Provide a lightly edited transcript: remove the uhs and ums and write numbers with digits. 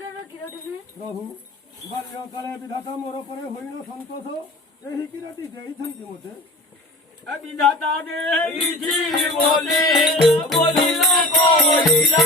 प्रभु बाल्यकाले विधाता मोर पर होइन सन्तोष यही किराती ଦେଇଛନ୍ତି ମୋତେ विधाता देइछि बोले बोलिल बोलिला